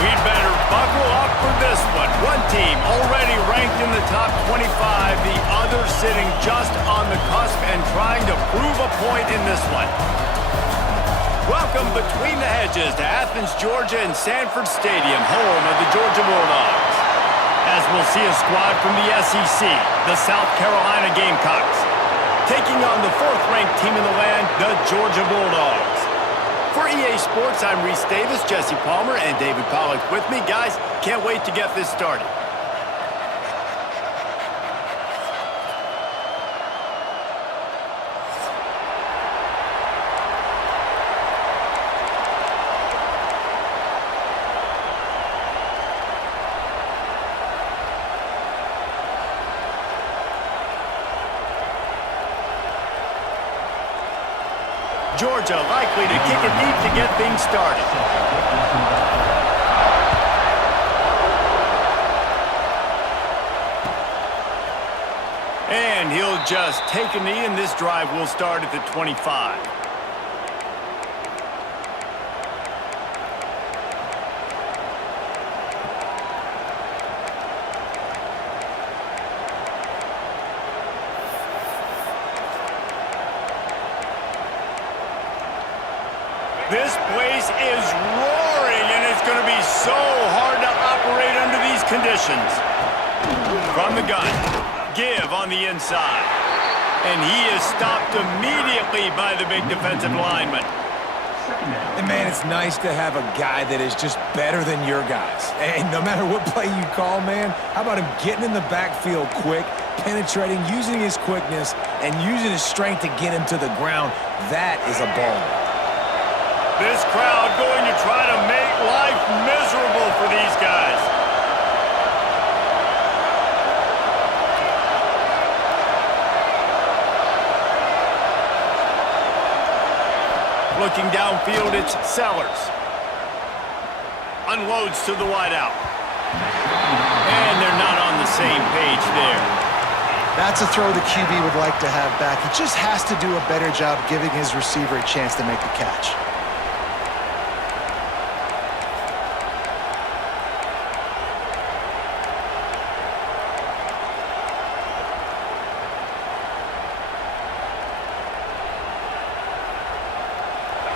We'd better buckle up for this one. One team already ranked in the top 25, the other sitting just on the cusp and trying to prove a point in this one. Welcome between the hedges to Athens, Georgia and Sanford Stadium, home of the Georgia Bulldogs. As we'll see a squad from the SEC, the South Carolina Gamecocks, taking on the fourth-ranked team in the land, the Georgia Bulldogs. For EA Sports, I'm Reese Davis, Jesse Palmer, and David Pollack with me. Guys, can't wait to get this started. Georgia likely to kick it deep to get things started. And he'll just take a knee, and this drive will start at the 25. This place is roaring, and it's going to be so hard to operate under these conditions. From the gun, give on the inside. And he is stopped immediately by the big defensive lineman. And, man, it's nice to have a guy that is just better than your guys. And no matter what play you call, man, how about him getting in the backfield quick, penetrating, using his quickness, and using his strength to get him to the ground? That is a ball. This crowd going to try to make life miserable for these guys. Looking downfield, it's Sellers. Unloads to the wideout. And they're not on the same page there. That's a throw the QB would like to have back. He just has to do a better job giving his receiver a chance to make the catch.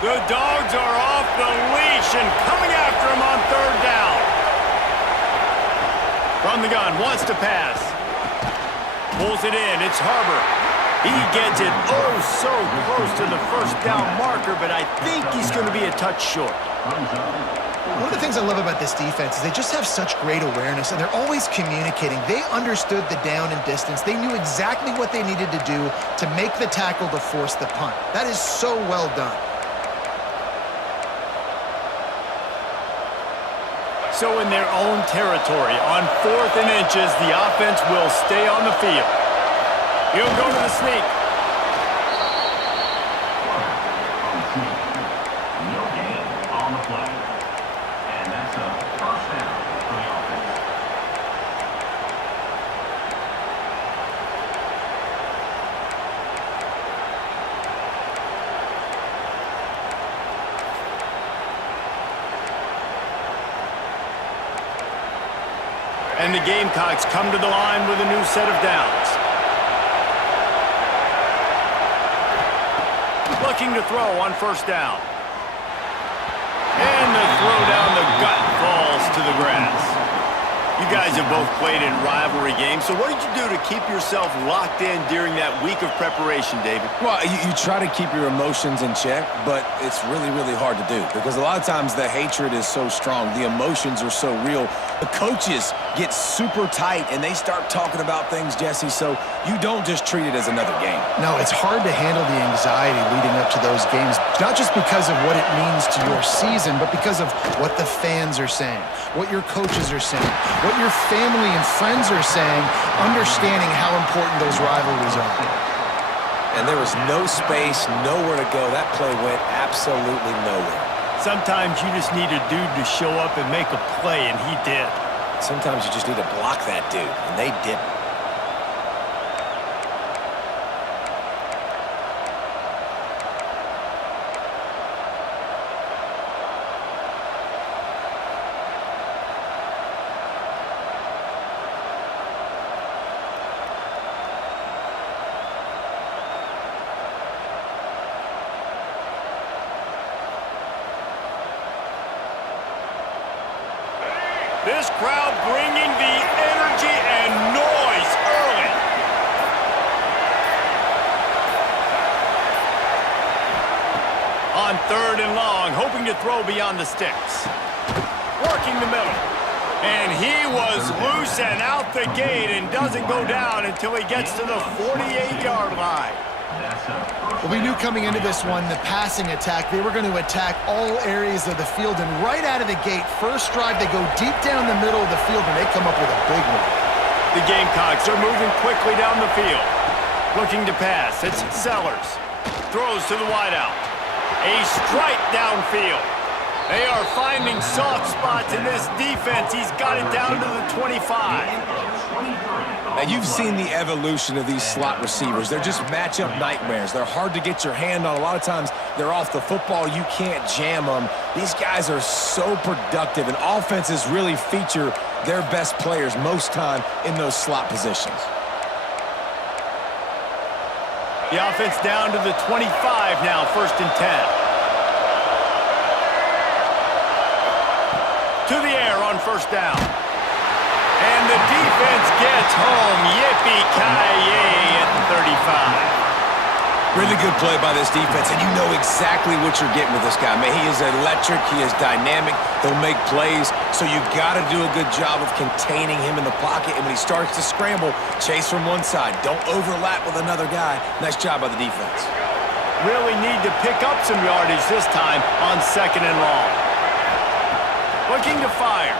The Dogs are off the leash and coming after him on third down. From the gun, wants to pass. Pulls it in, it's Harbor. He gets it oh so close to the first down marker, but I think he's going to be a touch short. One of the things I love about this defense is they just have such great awareness, and they're always communicating. They understood the down and distance. They knew exactly what they needed to do to make the tackle to force the punt. That is so well done. So in their own territory, on 4th and inches, the offense will stay on the field. He'll go to the sneak. No gain on the play. And that's a first down for the offense. And the Gamecocks come to the line with a new set of downs. Looking to throw on first down. And the throw down the gut falls to the grass. You guys have both played in rivalry games, so what did you do to keep yourself locked in during that week of preparation, David? Well, you try to keep your emotions in check, but it's really, really hard to do because a lot of times the hatred is so strong. The emotions are so real. The coaches get super tight, and they start talking about things, Jesse, so you don't just treat it as another game. No, it's hard to handle the anxiety leading up to those games, not just because of what it means to your season, but because of what the fans are saying, what your coaches are saying, what your family and friends are saying, understanding how important those rivalries are. And there was no space, nowhere to go. That play went absolutely nowhere. Sometimes you just need a dude to show up and make a play, and he did. Sometimes you just need to block that dude, and they didn't. This crowd bringing the energy and noise early. On 3rd and long, hoping to throw beyond the sticks. Working the middle. And he was loose and out the gate and doesn't go down until he gets to the 48-yard line. Well, we knew coming into this one, the passing attack, they were going to attack all areas of the field. And right out of the gate, first drive, they go deep down the middle of the field, and they come up with a big one. The Gamecocks are moving quickly down the field. Looking to pass. It's Sellers. Throws to the wideout. A strike downfield. They are finding soft spots in this defense. He's got it down to the 25. Now, you've seen the evolution of these slot receivers. They're just matchup nightmares. They're hard to get your hand on. A lot of times, they're off the football. You can't jam them. These guys are so productive, and offenses really feature their best players most time in those slot positions. The offense down to the 25 now, 1st and 10. To the air on 1st down. And the defense gets home. Yippee-ki-yay at the 35. Really good play by this defense, and you know exactly what you're getting with this guy. Man, he is electric. He is dynamic. He'll make plays, so you've got to do a good job of containing him in the pocket. And when he starts to scramble, chase from one side. Don't overlap with another guy. Nice job by the defense. Really need to pick up some yardage this time on 2nd and long. Looking to fire.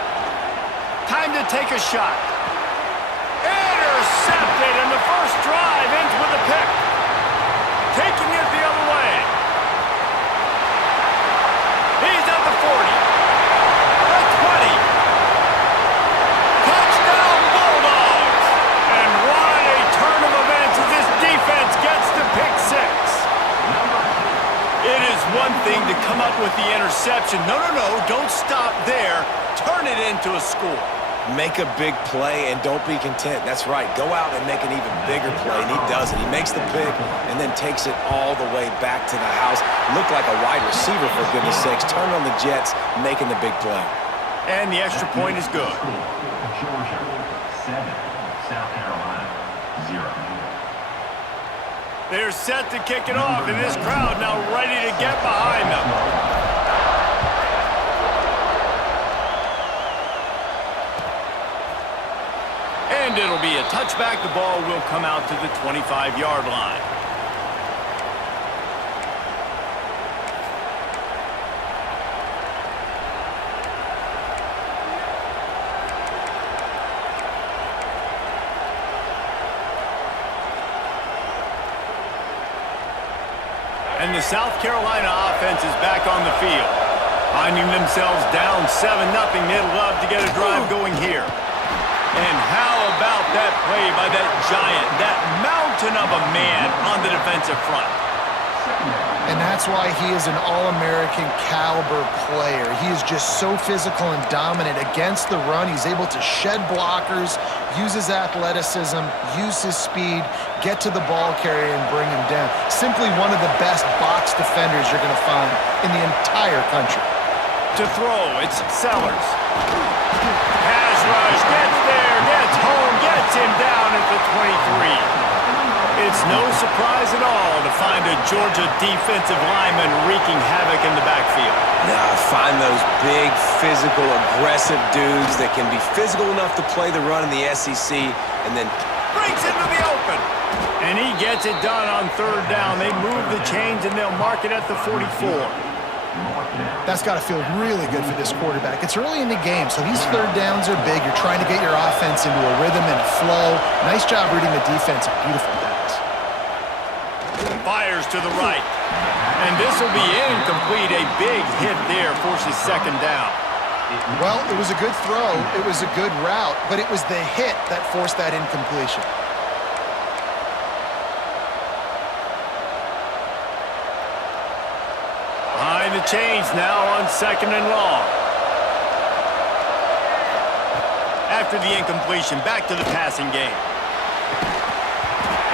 Time to take a shot. Intercepted, and the first drive ends with a pick. Taking it the other way. He's at the 40. The 20. Touchdown Bulldogs. And what a turn of events as this defense gets to pick 6. It is one thing to come up with the interception. No, don't stop there. Turn it into a score. Make a big play and don't be content. That's right. Go out and make an even bigger play, and he does it. He makes the pick and then takes it all the way back to the house. Looked like a wide receiver, for goodness sakes. Turn on the Jets, making the big play. And the extra point is good. Georgia 7, South Carolina 0. They're set to kick it off, and this crowd now ready to get behind them. And it'll be a touchback. The ball will come out to the 25-yard line. And the South Carolina offense is back on the field. Finding themselves down 7-0, they'd love to get a drive going here. And how about that play by that giant, that mountain of a man on the defensive front? And that's why he is an All-American caliber player. He is just so physical and dominant against the run. He's able to shed blockers, use his athleticism, use his speed, get to the ball carrier and bring him down. Simply one of the best box defenders you're going to find in the entire country. To throw, it's Sellers. Pass rush, gets there, gets home, gets him down at the 23. It's no surprise at all to find a Georgia defensive lineman wreaking havoc in the backfield. Find those big, physical, aggressive dudes that can be physical enough to play the run in the SEC and then breaks into the open. And he gets it done on 3rd down. They move the chains and they'll mark it at the 44. That's got to feel really good for this quarterback. It's early in the game, so these 3rd downs are big. You're trying to get your offense into a rhythm and a flow. Nice job reading the defense. A beautiful pass. Fires to the right. And this will be incomplete. A big hit there forces 2nd down. Well, it was a good throw. It was a good route, but it was the hit that forced that incompletion. Behind the chains now on 2nd and long. After the incompletion, back to the passing game.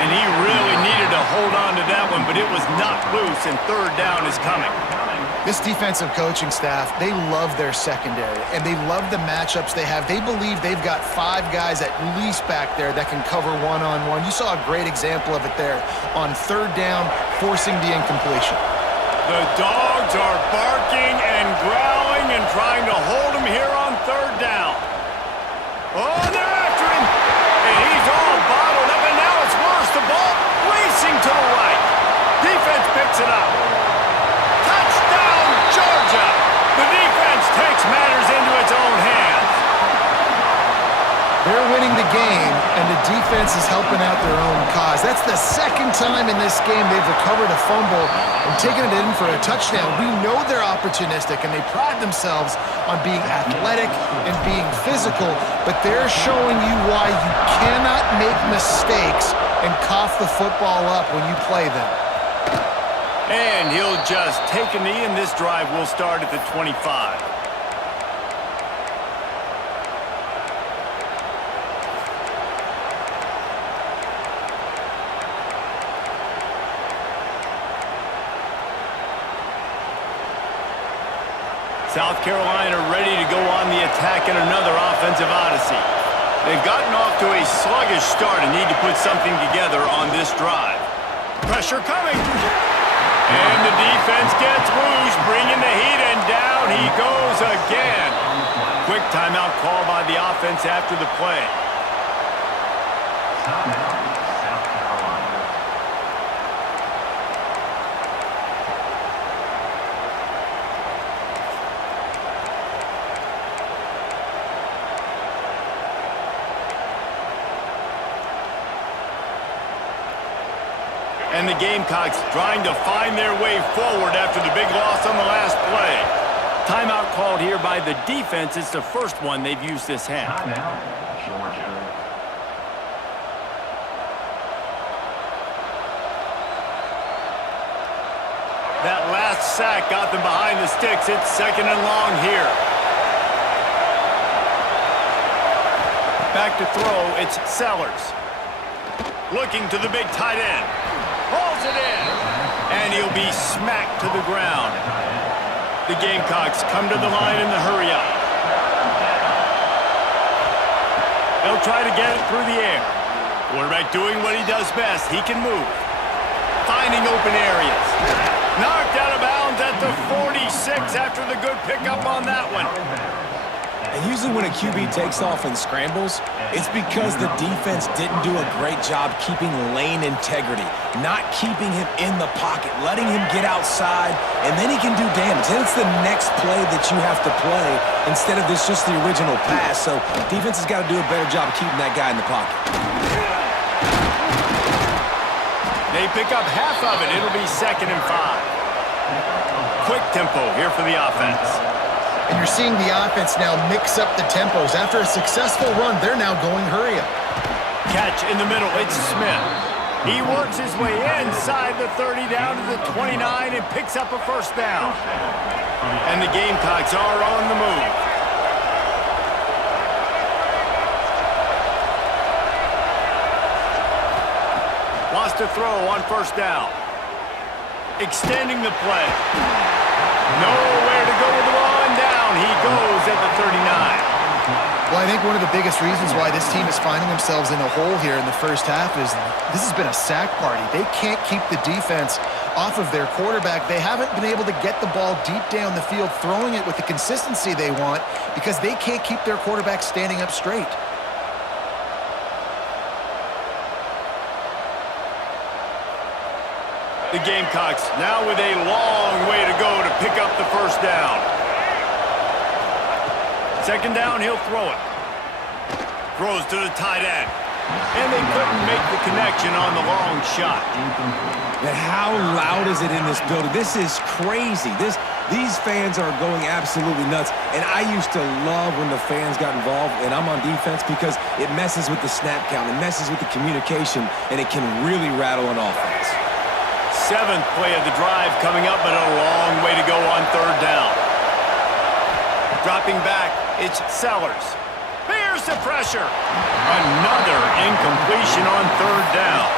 And he really needed to hold on to that one, but it was knocked loose, and 3rd down is coming. This defensive coaching staff, they love their secondary, and they love the matchups they have. They believe they've got 5 guys at least back there that can cover one-on-one. You saw a great example of it there on 3rd down, forcing the incompletion. The dogs are barking and growling and trying to hold him here on 3rd down. Oh, they're after him, and he's all bottled up, and now it's worse. The ball racing to the right. Defense picks it up. Touchdown, Georgia! The defense takes matters into its own hands. They're winning the game, and the defense is helping out their own cause. That's the 2nd time in this game they've recovered a fumble and taken it in for a touchdown. We know they're opportunistic, and they pride themselves on being athletic and being physical, but they're showing you why you cannot make mistakes and cough the football up when you play them. And he'll just take a knee, and this drive will start at the 25. South Carolina ready to go on the attack in another offensive odyssey. They've gotten off to a sluggish start and need to put something together on this drive. Pressure coming. And the defense gets loose, bringing the heat, and down he goes again. Quick timeout call by the offense after the play. Timeout, South Carolina. And the Gamecocks trying to find their way forward after the big loss on the last play. Timeout called here by the defense. It's the first one they've used this half. Timeout, Georgia. That last sack got them behind the sticks. It's 2nd and long here. Back to throw, it's Sellers. Looking to the big tight end. Hauls it in. And he'll be smacked to the ground. The Gamecocks come to the line in the hurry-up. They'll try to get it through the air. Quarterback doing what he does best. He can move. Finding open areas. Knocked out of bounds at the 46 after the good pickup on that one. And usually when a QB takes off and scrambles, it's because the defense didn't do a great job keeping lane integrity, not keeping him in the pocket, letting him get outside, and then he can do damage. Then it's the next play that you have to play instead of this just the original pass. So defense has got to do a better job of keeping that guy in the pocket. They pick up half of it. It'll be 2nd and 5. Quick tempo here for the offense. And you're seeing the offense now mix up the tempos. After a successful run, they're now going hurry up. Catch in the middle. It's Smith. He works his way inside the 30 down to the 29 and picks up a 1st down. And the Gamecocks are on the move. Wants to throw on 1st down. Extending the play. Nowhere to go with the ball, and down he goes at the 39. Well, I think one of the biggest reasons why this team is finding themselves in a hole here in the first half is this has been a sack party. They can't keep the defense off of their quarterback. They haven't been able to get the ball deep down the field, throwing it with the consistency they want because they can't keep their quarterback standing up straight. The Gamecocks now with a long way to go to pick up the 1st down. 2nd down, he'll throw it. Throws to the tight end. And they couldn't make the connection on the long shot. And how loud is it in this building? This is crazy. These fans are going absolutely nuts. And I used to love when the fans got involved, and I'm on defense because it messes with the snap count. It messes with the communication, and it can really rattle an offense. 7th play of the drive coming up, but a long way to go on 3rd down. Dropping back, it's Sellers. Here Here's the pressure. Another incompletion on third down.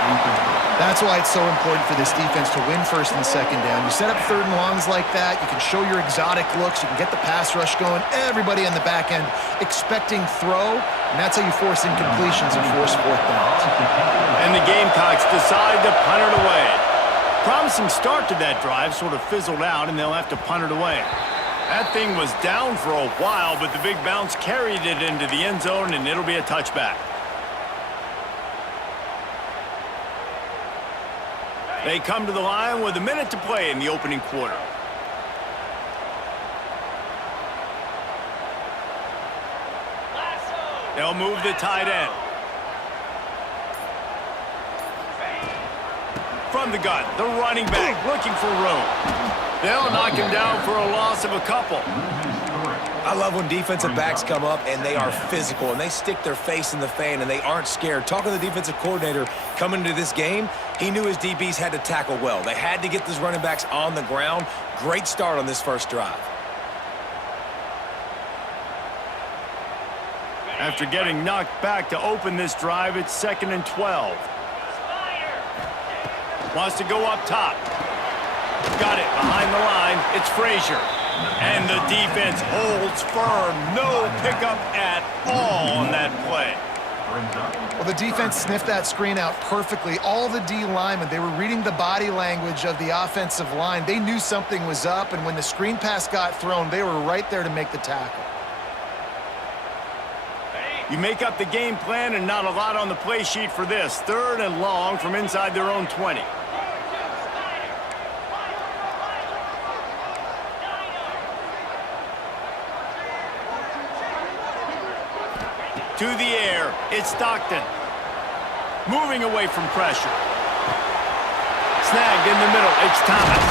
That's why it's so important for this defense to win first and second down. You set up third and longs like that, you can show your exotic looks, you can get the pass rush going, everybody on the back end expecting throw, and that's how you force incompletions and force fourth downs. And the Gamecocks decide to punt it away. Promising start to that drive sort of fizzled out, and they'll have to punt it away. That thing was down for a while, but the big bounce carried it into the end zone, and it'll be a touchback. They come to the line with a minute to play in the opening quarter. They'll move the tight end. From the gun, the running back looking for room. They'll knock him down for a loss of a couple. I love when defensive backs come up and they are physical and they stick their face in the fan and they aren't scared. Talking to the defensive coordinator coming into this game, he knew his DBs had to tackle well. They had to get those running backs on the ground. Great start on this first drive. After getting knocked back to open this drive, it's 2nd and 12. Wants to go up top. Got it behind the line. It's Frazier. And the defense holds firm. No pickup at all on that play. Well, the defense sniffed that screen out perfectly. All the D linemen, they were reading the body language of the offensive line. They knew something was up, and when the screen pass got thrown, they were right there to make the tackle. You make up the game plan and not a lot on the play sheet for this. 3rd and long from inside their own 20. To the air, it's Stockton. Moving away from pressure. Snagged in the middle, it's Thomas.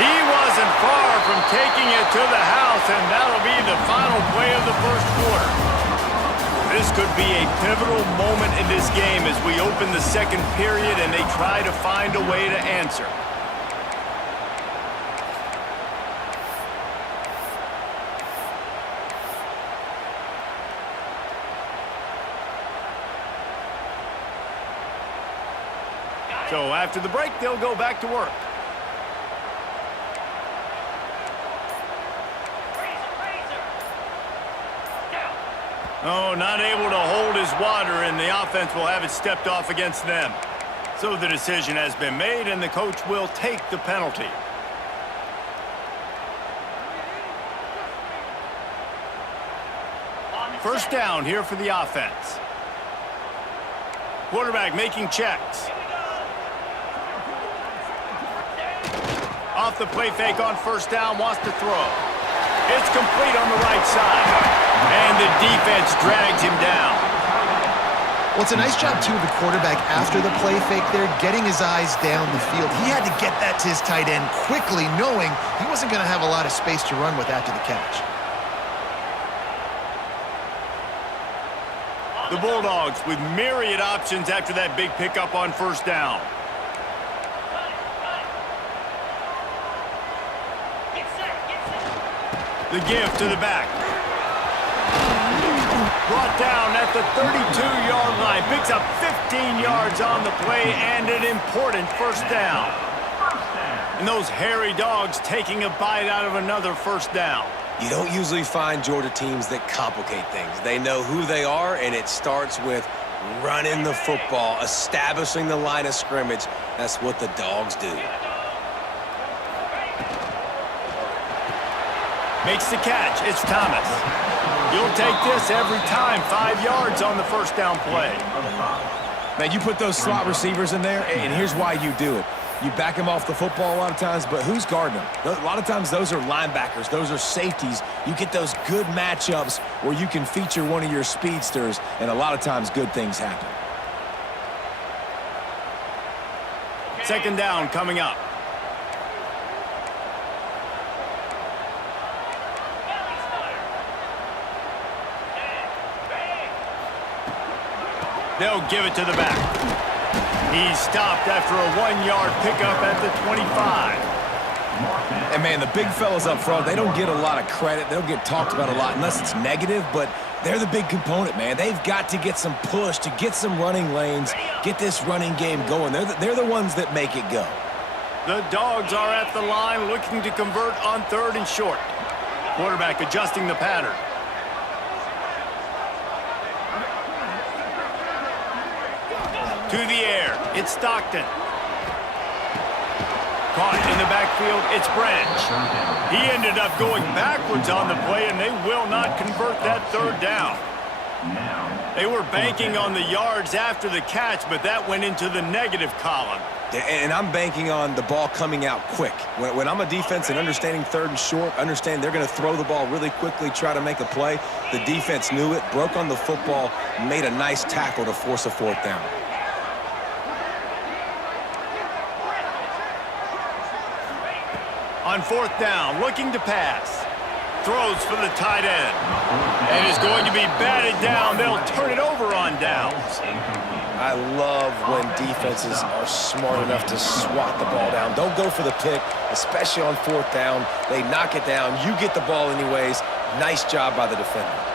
He wasn't far from taking it to the house, and that'll be the final play of the first quarter. This could be a pivotal moment in this game as we open the second period and they try to find a way to answer. So after the break, they'll go back to work. Oh, not able to hold his water, and the offense will have it stepped off against them. So the decision has been made, and the coach will take the penalty. First down here for the offense. Quarterback making checks. Off the play fake on first down, wants to throw. It's complete on the right side. And the defense drags him down. Well, it's a nice job, too, of the quarterback after the play fake there, getting his eyes down the field. He had to get that to his tight end quickly, knowing he wasn't going to have a lot of space to run with after the catch. The Bulldogs with myriad options after that big pickup on first down. The give to the back. Brought down at the 32-yard line. Picks up 15 yards on the play and an important first down. And those hairy dogs taking a bite out of another first down. You don't usually find Georgia teams that complicate things. They know who they are, and it starts with running the football, establishing the line of scrimmage. That's what the Dogs do. Makes the catch. It's Thomas. You'll take this every time. 5 yards on the first down play. Man, you put those slot receivers in there, and here's why you do it. You back them off the football a lot of times, but who's guarding them? A lot of times those are linebackers. Those are safeties. You get those good matchups where you can feature one of your speedsters, and a lot of times good things happen. Second down coming up. They'll give it to the back. He's stopped after a 1-yard pickup at the 25. And, man, the big fellas up front, they don't get a lot of credit. They'll get talked about a lot unless it's negative, but They're the big component, man. They've got to get some push, to get some running lanes, get this running game going. They're the ones that make it go. The Dogs are at the line looking to convert on 3rd and short. Quarterback adjusting the pattern. To the air, it's Stockton. Caught in the backfield, it's Branch. He ended up going backwards on the play, and they will not convert that 3rd down. They were banking on the yards after the catch, but that went into the negative column. And I'm banking on the ball coming out quick. When I'm a defense and understanding 3rd and short, understand they're going to throw the ball really quickly, try to make a play. The defense knew it, broke on the football, made a nice tackle to force a 4th down. On 4th down, looking to pass. Throws for the tight end. And is going to be batted down. They'll turn it over on downs. I love when defenses are smart enough to swat the ball down. Don't go for the pick, especially on 4th down. They knock it down. You get the ball anyways. Nice job by the defender.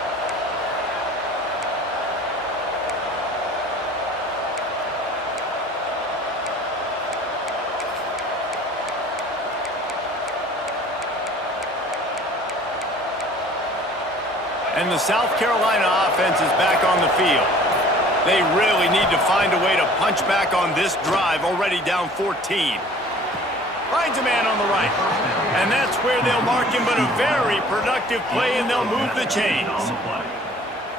And the South Carolina offense is back on the field. They really need to find a way to punch back on this drive, already down 14. Finds a man on the right. And that's where they'll mark him, but a very productive play, and they'll move the chains.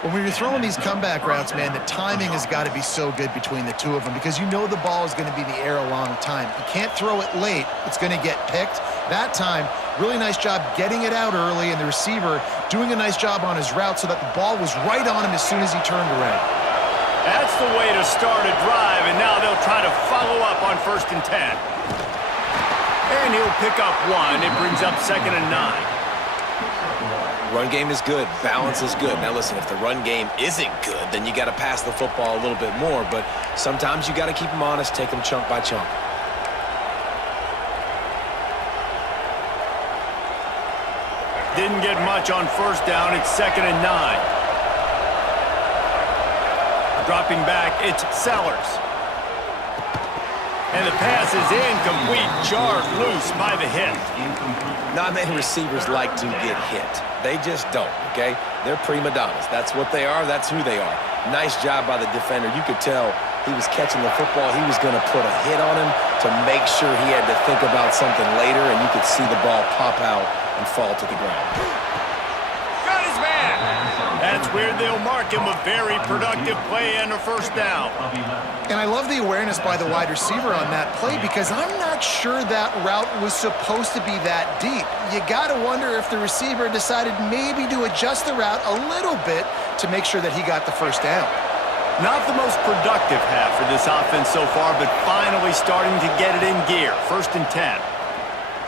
When you're throwing these comeback routes, man, the timing has got to be so good between the two of them because you know the ball is going to be in the air a long time. You can't throw it late. It's going to get picked. That time, really nice job getting it out early, and the receiver doing a nice job on his route so that the ball was right on him as soon as he turned around. That's the way to start a drive, and now they'll try to follow up on 1st and 10. And he'll pick up 1. It brings up 2nd and 9. Run game is good. Balance is good. Now, listen, if the run game isn't good, then you got to pass the football a little bit more. But sometimes you got to keep them honest, take them chunk by chunk. Didn't get much on 1st down. It's 2nd and 9. Dropping back, it's Sellers. And the pass is incomplete, jarred loose by the hit. Not many receivers like to get hit. They just don't, okay? They're prima donnas. That's what they are. That's who they are. Nice job by the defender. You could tell he was catching the football. He was going to put a hit on him to make sure he had to think about something later, and you could see the ball pop out and fall to the ground. Got his man. That's where they'll mark him. A very productive play and a 1st down. And I love the awareness by the wide receiver on that play because I'm not sure that route was supposed to be that deep. You got to wonder if the receiver decided maybe to adjust the route a little bit to make sure that he got the 1st down. Not the most productive half for this offense so far, but finally starting to get it in gear. 1st and 10.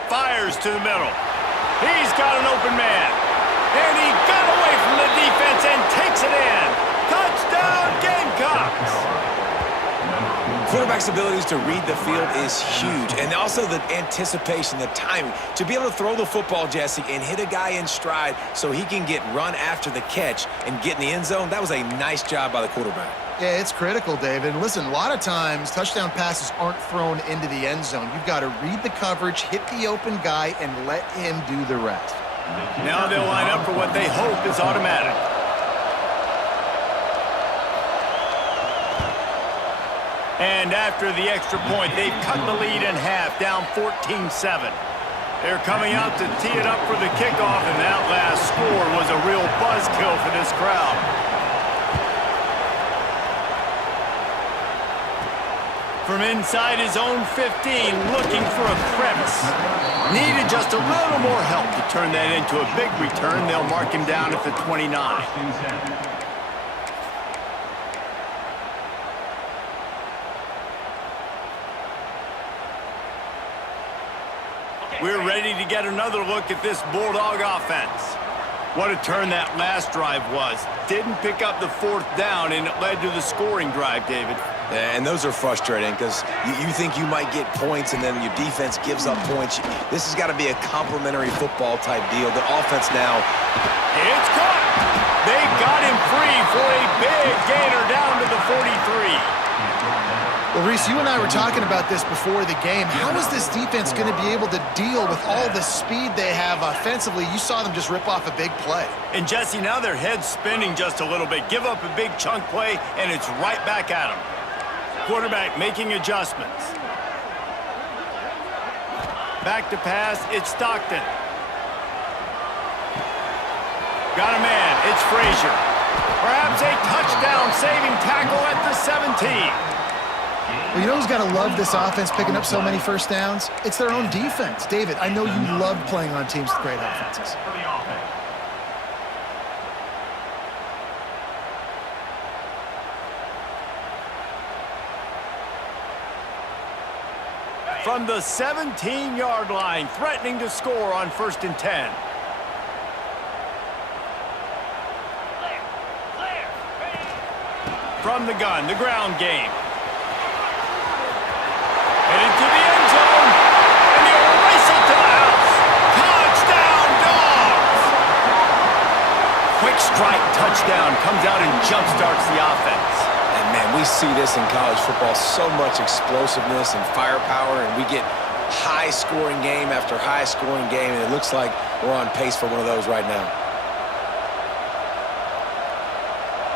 Fires to the middle. He's got an open man. And he got away from the defense and takes it in. Touchdown, Gamecocks! Quarterback's abilities to read the field is huge, and also the anticipation, the timing. To be able to throw the football, Jesse, and hit a guy in stride so he can get run after the catch and get in the end zone, that was a nice job by the quarterback. Yeah, it's critical, David. And listen, a lot of times touchdown passes aren't thrown into the end zone. You've got to read the coverage, hit the open guy, and let him do the rest. Now they'll line up for what they hope is automatic. And after the extra point, they've cut the lead in half, down 14-7. They're coming out to tee it up for the kickoff, and that last score was a real buzzkill for this crowd. From inside his own 15, looking for a crevice. Needed just a little more help to turn that into a big return. They'll mark him down at the 29. We're ready to get another look at this Bulldog offense. What a turn that last drive was. Didn't pick up the 4th down, and it led to the scoring drive, David. And those are frustrating because you think you might get points and then your defense gives up points. This has got to be a complimentary football type deal. The offense now. It's caught. They got him Big gainer down to the 43. Well, Reese, you and I were talking about this before the game. How is this defense going to be able to deal with all the speed they have offensively? You saw them just rip off a big play. And Jesse, now their head's spinning just a little bit. Give up a big chunk play, and it's right back at them. Quarterback making adjustments. Back to pass, it's Stockton. Got a man, it's Frazier. Perhaps a touchdown-saving tackle at the 17. Well, you know who's got to love this offense picking up so many first downs? It's their own defense. David, I know you love playing on teams with great offenses. For the offense. From the 17-yard line, threatening to score on 1st and 10. From the gun, the ground game. Headed to the end zone, and he'll race it to the house. Touchdown, Dogs! Quick strike touchdown comes out and jumpstarts the offense. And, man, we see this in college football, so much explosiveness and firepower, and we get high-scoring game after high-scoring game, and it looks like we're on pace for one of those right now.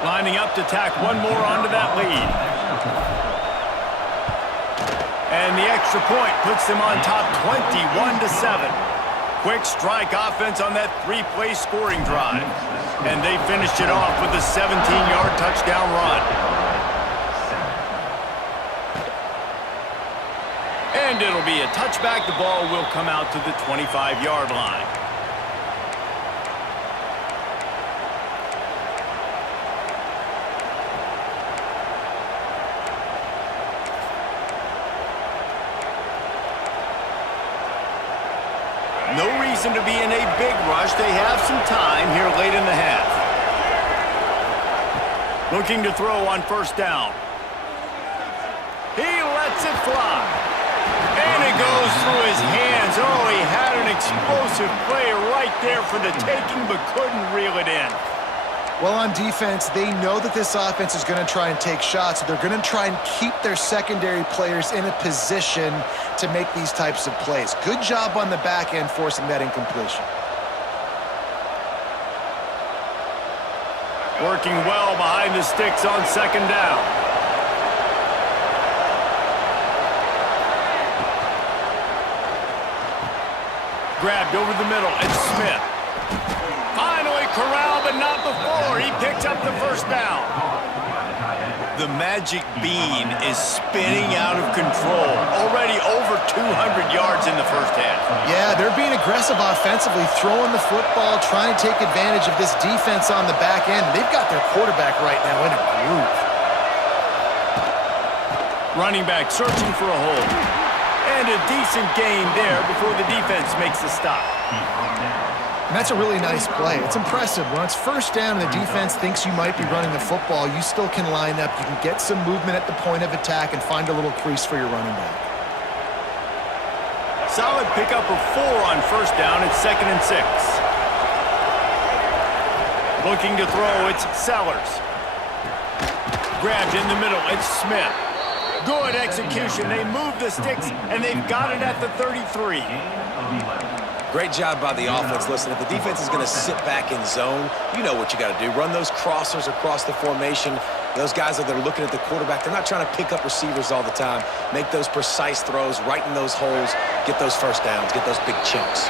Lining up to tack one more onto that lead. And the extra point puts them on top 21-7. Quick strike offense on that 3-play scoring drive. And they finished it off with a 17-yard touchdown run. And it'll be a touchback. The ball will come out to the 25-yard line. No reason to be in a big rush. They have some time here late in the half. Looking to throw on 1st down. He lets it fly. And it goes through his hands. Oh, he had an explosive play right there for the taking, but couldn't reel it in. Well, on defense, they know that this offense is going to try and take shots. So they're going to try and keep their secondary players in a position to make these types of plays. Good job on the back end forcing that incompletion. Working well behind the sticks on 2nd down. Grabbed over the middle, and Smith. Finally corralled, but not before. He picks up the 1st down. The magic bean is spinning out of control. Already over 200 yards in the 1st half. Yeah, they're being aggressive offensively, throwing the football, trying to take advantage of this defense on the back end. They've got their quarterback right now in a groove. Running back searching for a hole. And a decent gain there before the defense makes the stop. And that's a really nice play. It's impressive. When it's 1st down and the defense thinks you might be running the football, you still can line up. You can get some movement at the point of attack and find a little crease for your running back. Solid pickup of 4 on 1st down. It's 2nd and 6. Looking to throw, it's Sellers. Grabbed in the middle, it's Smith. Good execution. They move the sticks, and they've got it at the 33. Great job by the offense. Listen, if the defense is going to sit back in zone, you know what you got to do. Run those crossers across the formation. Those guys that are looking at the quarterback, they're not trying to pick up receivers all the time. Make those precise throws, right in those holes, get those 1st downs, get those big chunks.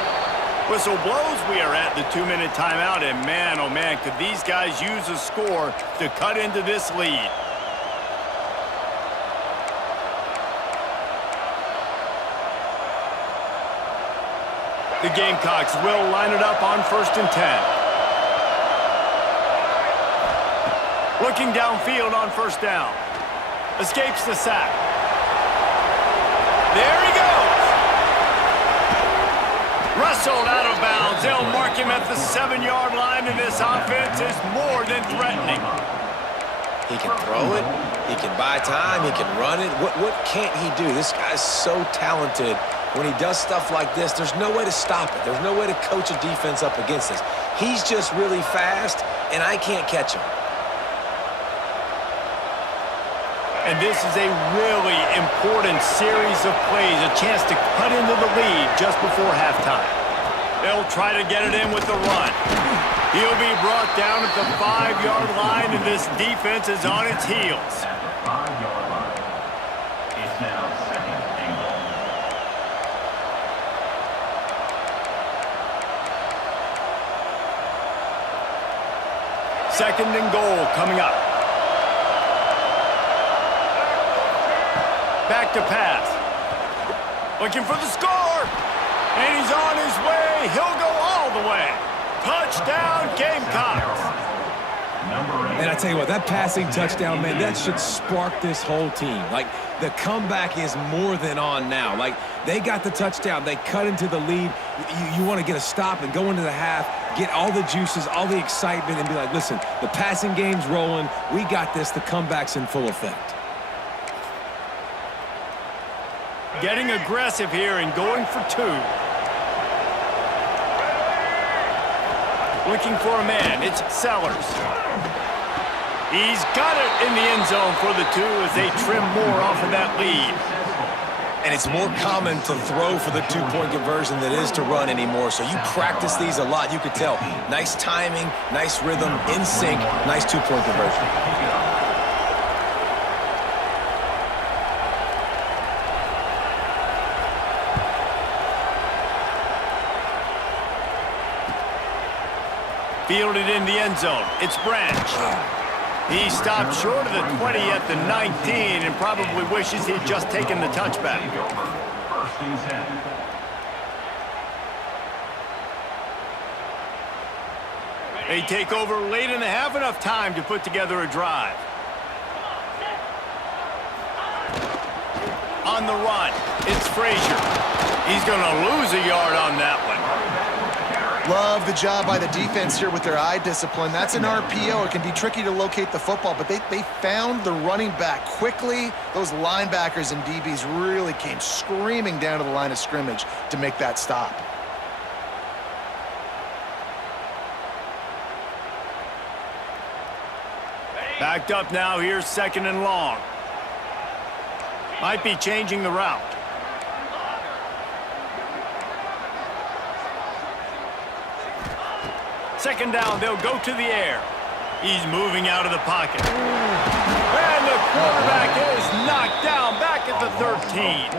Whistle blows. We are at the 2-minute timeout, and man, oh man, could these guys use a score to cut into this lead. The Gamecocks will line it up on 1st and 10. Looking downfield on 1st down. Escapes the sack. There he goes. Wrestled out of bounds. They'll mark him at the 7-yard line, and this offense is more than threatening. He can throw it. He can buy time. He can run it. What can't he do? This guy's so talented. When he does stuff like this, there's no way to stop it. There's no way to coach a defense up against this. He's just really fast, and I can't catch him. And this is a really important series of plays, a chance to cut into the lead just before halftime. They'll try to get it in with the run. He'll be brought down at the 5-yard line, and this defense is on its heels. At the 5-yard line, it's now second and goal. Second and goal coming up. Back to pass. Looking for the score. And he's on his way. He'll go all the way. Touchdown, Gamecocks. And I tell you what, that passing touchdown, man, that should spark this whole team. Like, the comeback is more than on now. Like, they got the touchdown. They cut into the lead. You want to get a stop and go into the half, get all the juices, all the excitement, and be like, listen, the passing game's rolling. We got this. The comeback's in full effect. Getting aggressive here and going for two. Looking for a man. It's Sellers. He's got it in the end zone for the two as they trim more off of that lead. And it's more common to throw for the two-point conversion than it is to run anymore. So you practice these a lot. You could tell. Nice timing, nice rhythm, in sync, nice two-point conversion. Fielded in the end zone. It's Branch. He stopped short of the 20 at the 19 and probably wishes he'd just taken the touchback. First and 10. They take over late and they have enough time to put together a drive. On the run, it's Frazier. He's going to lose a yard on that one. Love the job by the defense here with their eye discipline. That's an RPO. It can be tricky to locate the football, but they found the running back quickly. Those linebackers and DBs really came screaming down to the line of scrimmage to make that stop. Backed up now, here's second and long. Might be changing the route. Second down, they'll go to the air. He's moving out of the pocket. And the quarterback is knocked down back at the 13.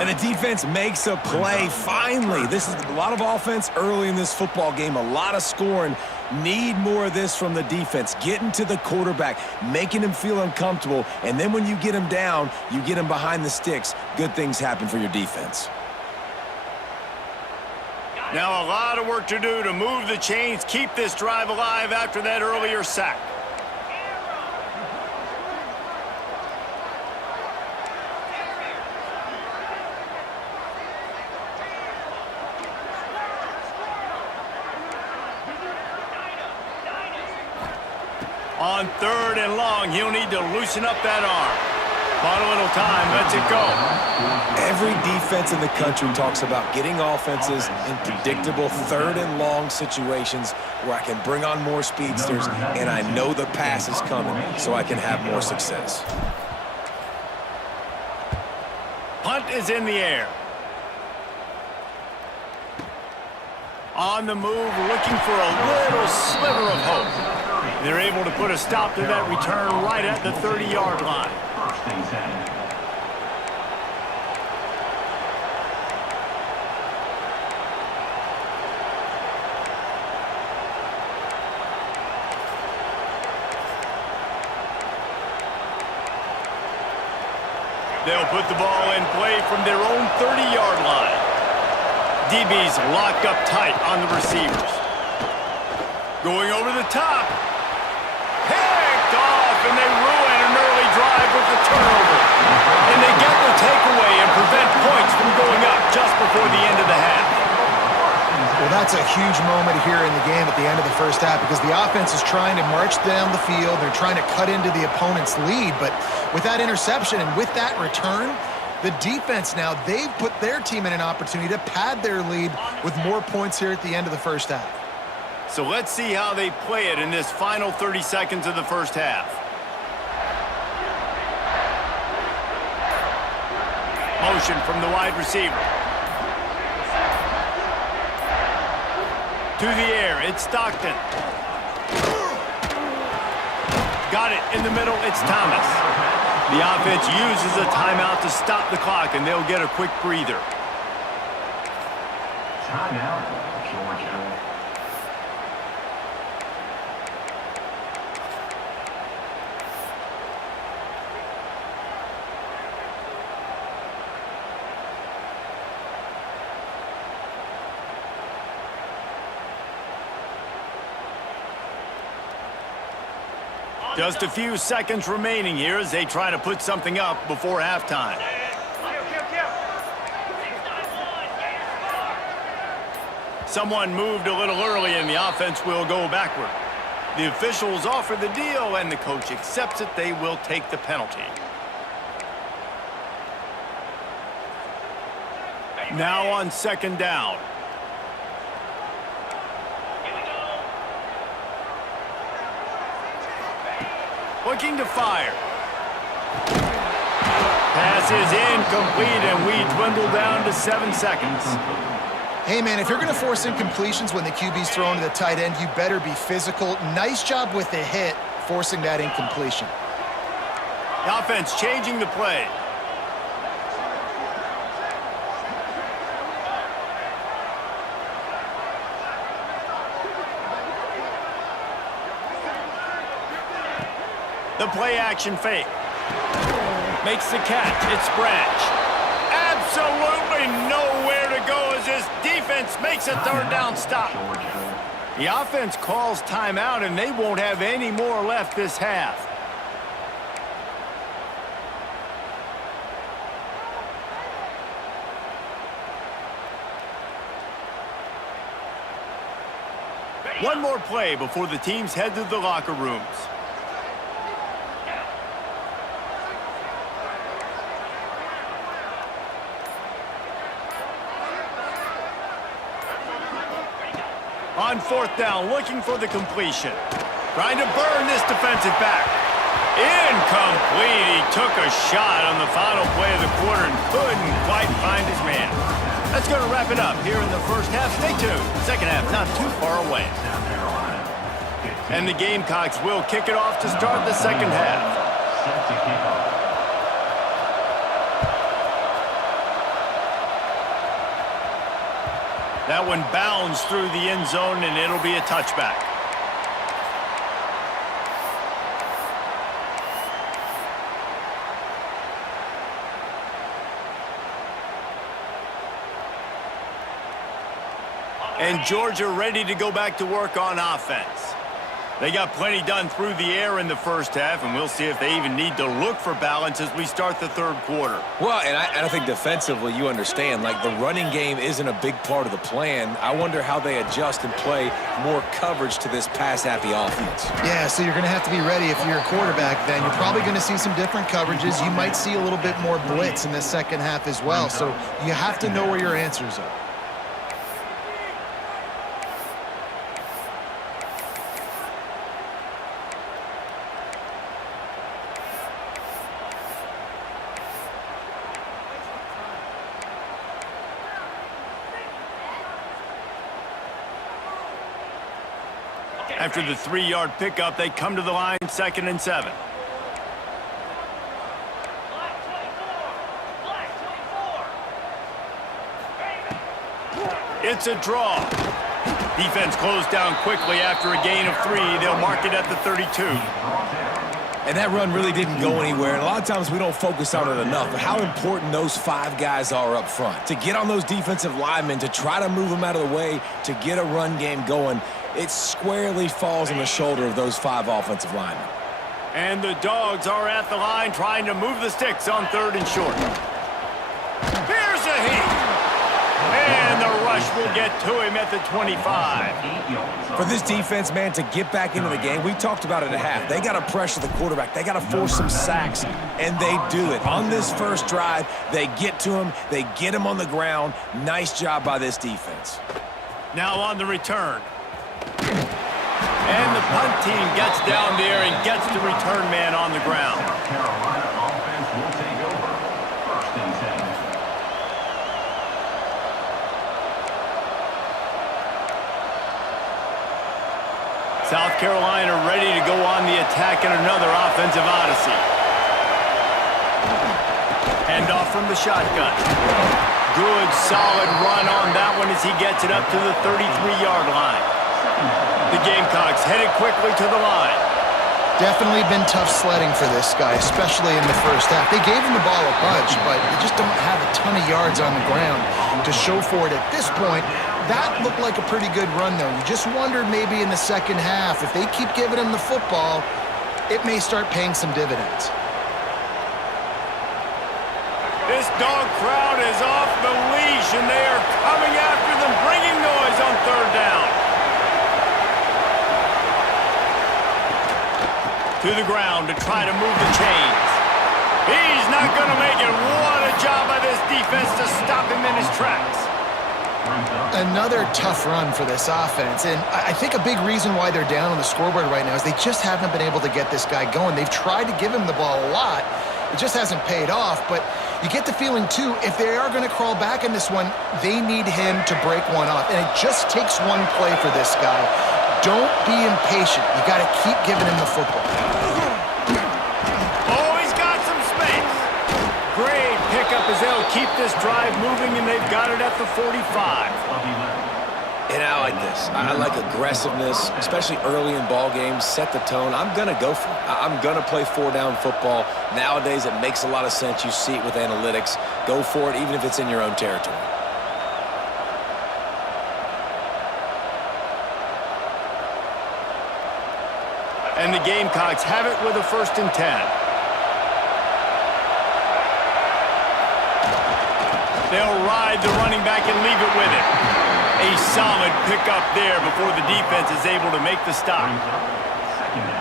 And the defense makes a play finally. This is a lot of offense early in this football game, a lot of scoring. Need more of this from the defense. Getting to the quarterback, making him feel uncomfortable, and then when you get him down, you get him behind the sticks. Good things happen for your defense. Now a lot of work to do to move the chains, keep this drive alive after that earlier sack. On third and long, he'll need to loosen up that arm. Final little time, lets it go. Every defense in the country talks about getting offenses in predictable third and long situations where I can bring on more speedsters and I know the pass is coming so I can have more success. Punt is in the air. On the move, looking for a little sliver of hope. They're able to put a stop to that return right at the 30-yard line. First and 10. They'll put the ball in play from their own 30-yard line. DB's locked up tight on the receivers. Going over the top. Picked off, and they ruin an early drive with the turnover. And they get the takeaway and prevent points from going up just before the end of the half. Well, that's a huge moment here in the game at the end of the first half because the offense is trying to march down the field. They're trying to cut into the opponent's lead. But with that interception and with that return, the defense now, they've put their team in an opportunity to pad their lead with more points here at the end of the first half. So let's see how they play it in this final 30 seconds of the first half. Motion from the wide receiver. To the air, it's Stockton. Got it in the middle, it's Thomas. The offense uses a timeout to stop the clock, and they'll get a quick breather. Timeout, Georgia. Just a few seconds remaining here as they try to put something up before halftime. Someone moved a little early and the offense will go backward. The officials offer the deal and the coach accepts it. They will take the penalty. Now on second down. Looking to fire. Pass is incomplete, and we dwindle down to 7 seconds. Hey, man, if you're going to force incompletions when the QB's thrown to the tight end, you better be physical. Nice job with the hit, forcing that incompletion. The offense changing the play. The play action fake. Makes the catch. It's Branch. Absolutely nowhere to go as this defense makes a third down stop. The offense calls timeout, and they won't have any more left this half. One more play before the teams head to the locker rooms. On fourth down, looking for the completion. Trying to burn this defensive back. Incomplete. He took a shot on the final play of the quarter and couldn't quite find his man. That's going to wrap it up here in the first half. Stay tuned. Second half not too far away. And the Gamecocks will kick it off to start the second half. Set to kick off. That one bounds through the end zone, and it'll be a touchback. And Georgia ready to go back to work on offense. They got plenty done through the air in the first half, and we'll see if they even need to look for balance as we start the third quarter. Well, and I think defensively, you understand, like the running game isn't a big part of the plan. I wonder how they adjust and play more coverage to this pass-happy offense. Yeah, so you're going to have to be ready if you're a quarterback then. You're probably going to see some different coverages. You might see a little bit more blitz in the second half as well, so you have to know where your answers are. After the 3-yard pickup, they come to the line, 2nd and 7. It's a draw. Defense closed down quickly after a gain of 3. They'll mark it at the 32. And that run really didn't go anywhere. And a lot of times we don't focus on it enough, but how important those 5 guys are up front. To get on those defensive linemen, to try to move them out of the way, to get a run game going, it squarely falls on the shoulder of those 5 offensive linemen. And the Dogs are at the line trying to move the sticks on 3rd and short. Here's a heat. And the rush will get to him at the 25. For this defense, man, to get back into the game, we talked about it at half. They got to pressure the quarterback. They got to force some sacks, and they do it. On this first drive, they get to him. They get him on the ground. Nice job by this defense. Now on the return. And the punt team gets down there and gets the return man on the ground. South Carolina offense will take over. 1st and 10. South Carolina ready to go on the attack in another offensive odyssey. Hand off from the shotgun. Good, solid run on that one as he gets it up to the 33-yard line. The Gamecocks headed quickly to the line. Definitely been tough sledding for this guy, especially in the first half. They gave him the ball a bunch, but they just don't have a ton of yards on the ground to show for it at this point. That looked like a pretty good run, though. You just wondered maybe in the second half, if they keep giving him the football, it may start paying some dividends. This dog crowd is off the leash, and they are coming after them, bringing noise on third down. To the ground to try to move the chains. He's not going to make it. What a job by this defense to stop him in his tracks. Another tough run for this offense, and I think a big reason why they're down on the scoreboard right now is they just haven't been able to get this guy going. They've tried to give him the ball a lot. It just hasn't paid off, but you get the feeling, too, if they are going to crawl back in this one, they need him to break one off, and it just takes one play for this guy. Don't be impatient. You got to keep giving him the football. Oh, he's got some space. Great pickup as they'll keep this drive moving, and they've got it at the 45. And I like this. I like aggressiveness, especially early in ball games. Set the tone. I'm going to go for it. I'm going to play four-down football. Nowadays, it makes a lot of sense. You see it with analytics. Go for it, even if it's in your own territory. And the Gamecocks have it with a 1st and 10. They'll ride the running back and leave it with it. A solid pickup there before the defense is able to make the stop.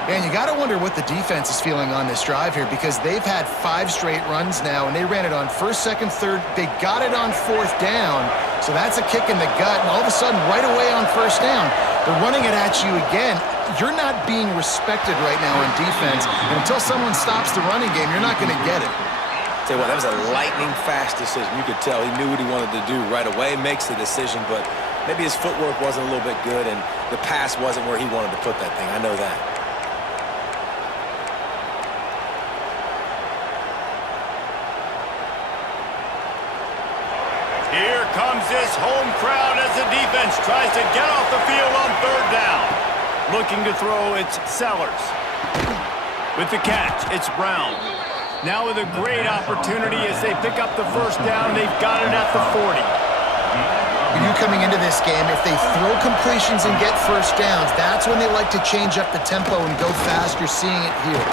And you got to wonder what the defense is feeling on this drive here, because they've had 5 straight runs now, and they ran it on 1st, 2nd, 3rd. They got it on 4th down, so that's a kick in the gut. And all of a sudden, right away on 1st down, they're running it at you again. You're not being respected right now on defense, and until someone stops the running game, you're not going to get it. Tell you what, that was a lightning-fast decision. You could tell he knew what he wanted to do right away, makes the decision, but maybe his footwork wasn't a little bit good, and the pass wasn't where he wanted to put that thing. I know that. Here comes this home crowd as the defense tries to get off the field on 3rd down. Looking to throw, it's Sellers. With the catch, it's Brown. Now with a great opportunity as they pick up the 1st down, they've got it at the 40. You knew coming into this game, if they throw completions and get 1st downs, that's when they like to change up the tempo and go fast. You're seeing it here.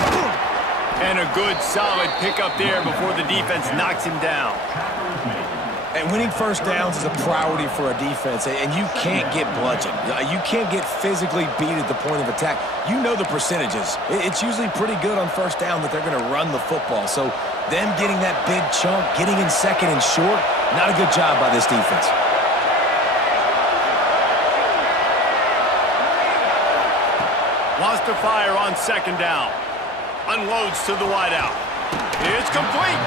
And a good, solid pickup there before the defense knocks him down. And winning 1st downs is a priority for a defense, and you can't get bludgeoned. You can't get physically beat at the point of attack. You know the percentages. It's usually pretty good on 1st down that they're going to run the football. So them getting that big chunk, getting in 2nd and short, not a good job by this defense. Wants to fire on 2nd down. Unloads to the wideout. It's complete.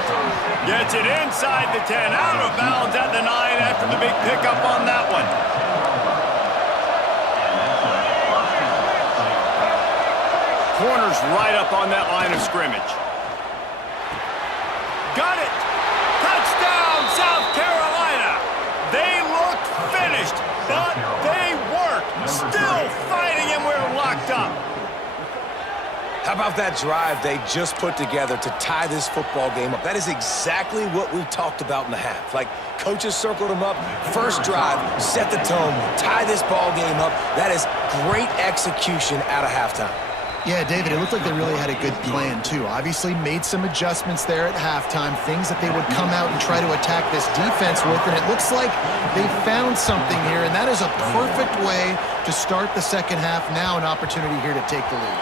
Gets it inside the 10, out of bounds at the 9 after the big pickup on that one. Corner's right up on that line of scrimmage. Got it. Touchdown, South Carolina. They looked finished, but they weren't. Still fighting, and we're locked up. How about that drive they just put together to tie this football game up? That is exactly what we talked about in the half. Like, coaches circled them up. 1st drive, set the tone, tie this ball game up. That is great execution out of halftime. Yeah, David, it looked like they really had a good plan, too. Obviously made some adjustments there at halftime, things that they would come out and try to attack this defense with, and it looks like they found something here, and that is a perfect way to start the second half. Now an opportunity here to take the lead.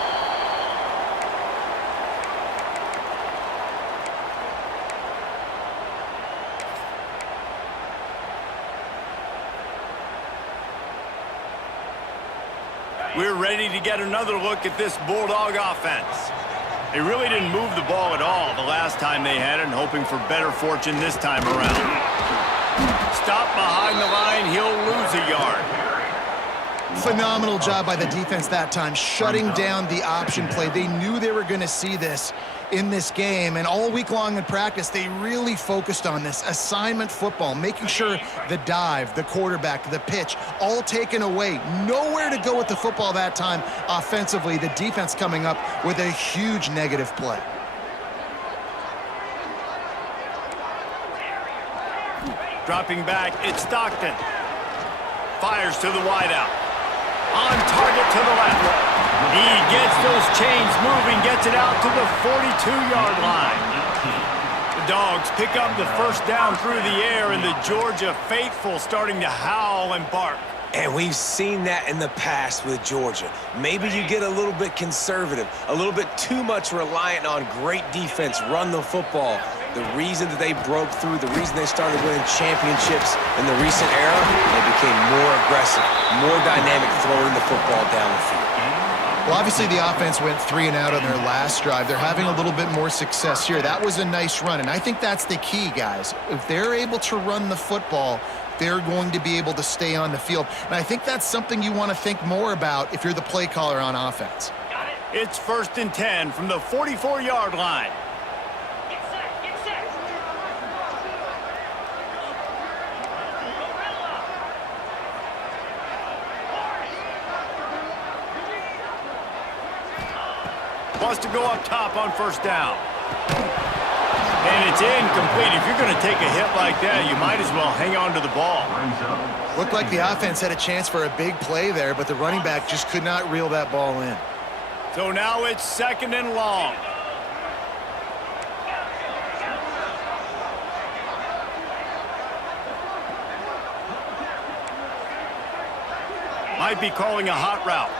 We're ready to get another look at this Bulldog offense. They really didn't move the ball at all the last time they had it, and hoping for better fortune this time around. Stop behind the line, he'll lose a yard. Phenomenal job by the defense that time, shutting down the option play. They knew they were going to see this in this game, and all week long in practice, they really focused on this assignment football, making sure the dive, the quarterback, the pitch, all taken away. Nowhere to go with the football that time offensively. The defense coming up with a huge negative play. Dropping back, it's Stockton. Fires to the wideout. On target to the left. He gets those chains moving, gets it out to the 42-yard line. The Dogs pick up the first down through the air, and the Georgia faithful starting to howl and bark. And we've seen that in the past with Georgia. Maybe you get a little bit conservative, a little bit too much reliant on great defense, run the football. The reason that they broke through, the reason they started winning championships in the recent era, they became more aggressive, more dynamic throwing the football down the field. Well, obviously the offense went 3 and out on their last drive. They're having a little bit more success here. That was a nice run, and I think that's the key, guys. If they're able to run the football, they're going to be able to stay on the field. And I think that's something you want to think more about if you're the play caller on offense. It's 1st and 10 from the 44-yard line. Wants to go up top on 1st down. And it's incomplete. If you're going to take a hit like that, you might as well hang on to the ball. Looked like the offense had a chance for a big play there, but the running back just could not reel that ball in. So now it's 2nd and long. Might be calling a hot route.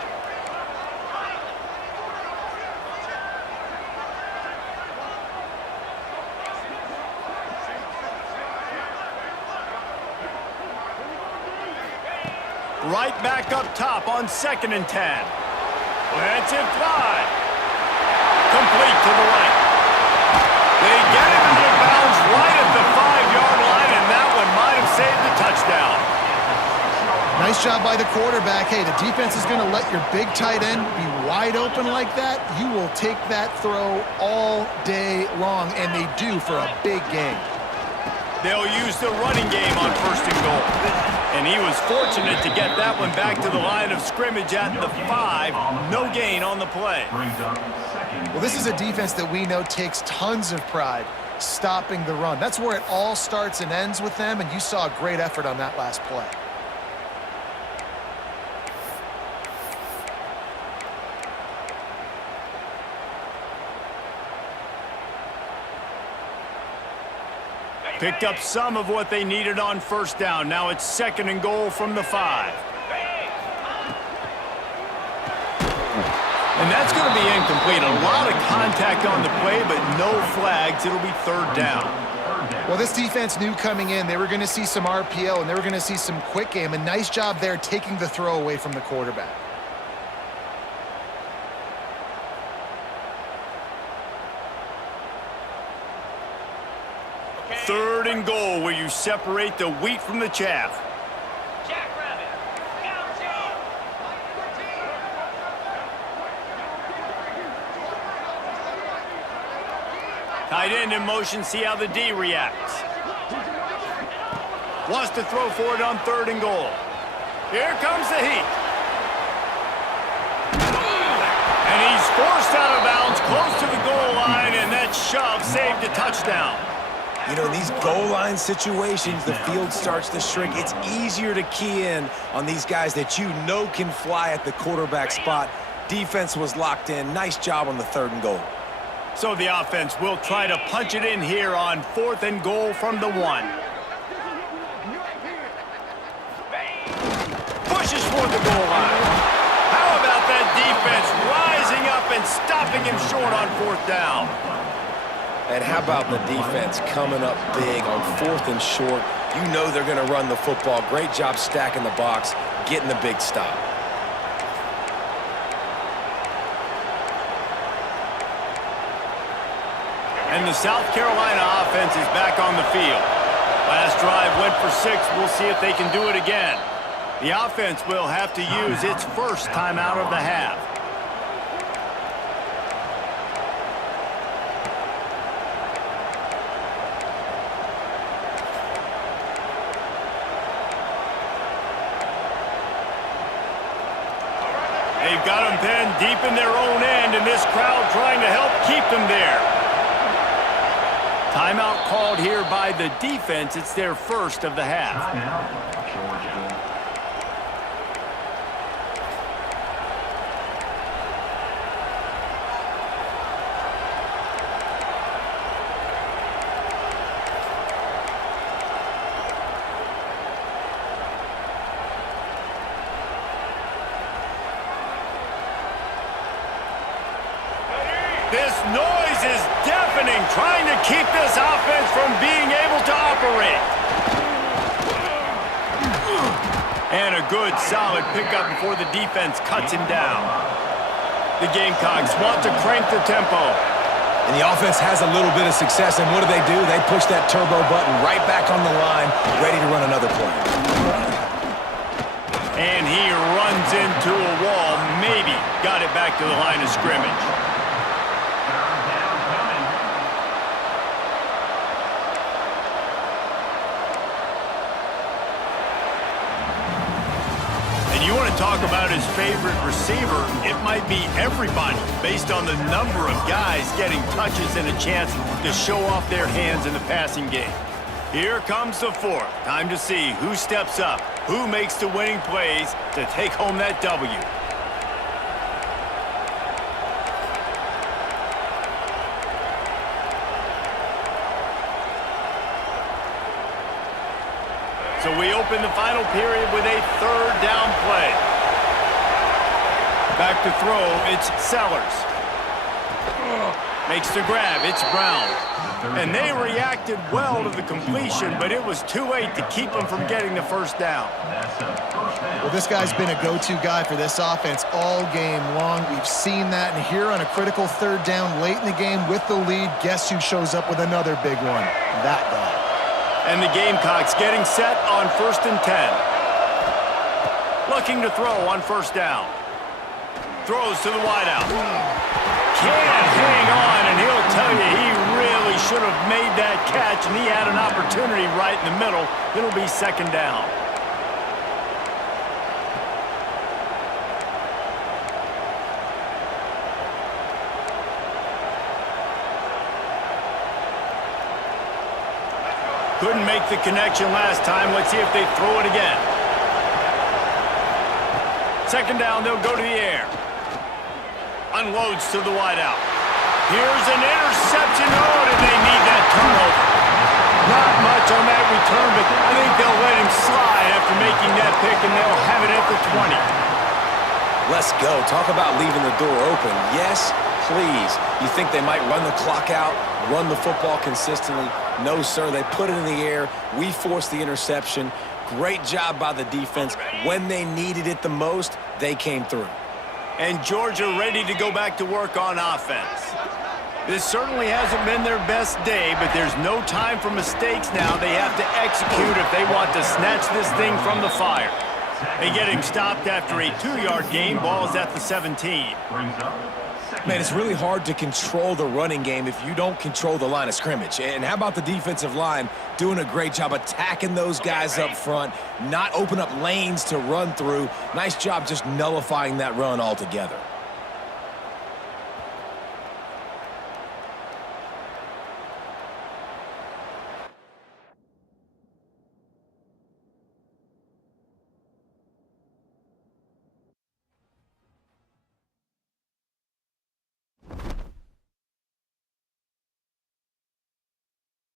Right back up top on 2nd and 10. That's it fly. Complete to the right. They get it out of bounds right at the 5-yard line, and that one might have saved the touchdown. Nice job by the quarterback. Hey, the defense is going to let your big tight end be wide open like that. You will take that throw all day long, and they do for a big gain. They'll use the running game on 1st and goal. And he was fortunate to get that one back to the line of scrimmage at the 5. No gain on the play. Well, this is a defense that we know takes tons of pride stopping the run. That's where it all starts and ends with them, and you saw a great effort on that last play. Picked up some of what they needed on 1st down. Now it's 2nd and goal from the 5. And that's going to be incomplete. A lot of contact on the play, but no flags. It'll be 3rd down. Well, this defense knew coming in they were going to see some RPO, and they were going to see some quick game. A nice job there taking the throw away from the quarterback. 3rd and goal, where you separate the wheat from the chaff. Tight end in motion, see how the D reacts. Wants to throw for it on 3rd and goal. Here comes the heat. And he's forced out of bounds close to the goal line, and that shove saved a touchdown. You know, in these goal line situations, the field starts to shrink. It's easier to key in on these guys that you know can fly at the quarterback spot. Defense was locked in. Nice job on the 3rd and goal. So the offense will try to punch it in here on 4th and goal from the 1. Pushes for the goal line. How about that defense rising up and stopping him short on 4th down? And how about the defense coming up big on 4th and short? You know they're going to run the football. Great job stacking the box, getting the big stop. And the South Carolina offense is back on the field. Last drive went for 6. We'll see if they can do it again. The offense will have to use its first timeout of the half. They've got them pinned deep in their own end, and this crowd trying to help keep them there. Timeout called here by the defense. It's their first of the half. Timeout, Georgia. This noise is deafening, trying to keep this offense from being able to operate. And a good, solid pickup before the defense cuts him down. The Gamecocks want to crank the tempo. And the offense has a little bit of success, and what do? They push that turbo button right back on the line, ready to run another play. And he runs into a wall, maybe got it back to the line of scrimmage. You want to talk about his favorite receiver, it might be everybody based on the number of guys getting touches and a chance to show off their hands in the passing game. Here comes the fourth. Time to see who steps up, who makes the winning plays to take home that W. So we open the final period with a third down play. Back to throw, it's Sellers. Makes the grab, it's Brown. And they reacted well to the completion, but it was too late to keep them from getting the first down. Well, this guy's been a go-to guy for this offense all game long. We've seen that, and here on a critical third down late in the game with the lead, guess who shows up with another big one? That guy. And the Gamecocks getting set on 1st and 10. Looking to throw on first down. Throws to the wideout. Can't hang on, and he'll tell you he really should have made that catch, and he had an opportunity right in the middle. It'll be second down. Couldn't make the connection last time. Let's see if they throw it again. Second down, they'll go to the air. Unloads to the wideout. Here's an interception. Oh, did they need that turnover? Not much on that return, but I think they'll let him slide after making that pick, and they'll have it at the 20. Let's go. Talk about leaving the door open. Yes, please. You think they might run the clock out, run the football consistently? No, sir. They put it in the air. We forced the interception. Great job by the defense. When they needed it the most, they came through. And Georgia ready to go back to work on offense. This certainly hasn't been their best day, but there's no time for mistakes now. They have to execute if they want to snatch this thing from the fire. They get him stopped after a 2-yard gain. Ball is at the 17. Man, it's really hard to control the running game if you don't control the line of scrimmage. And how about the defensive line doing a great job attacking those guys up front, not open up lanes to run through. Nice job just nullifying that run altogether.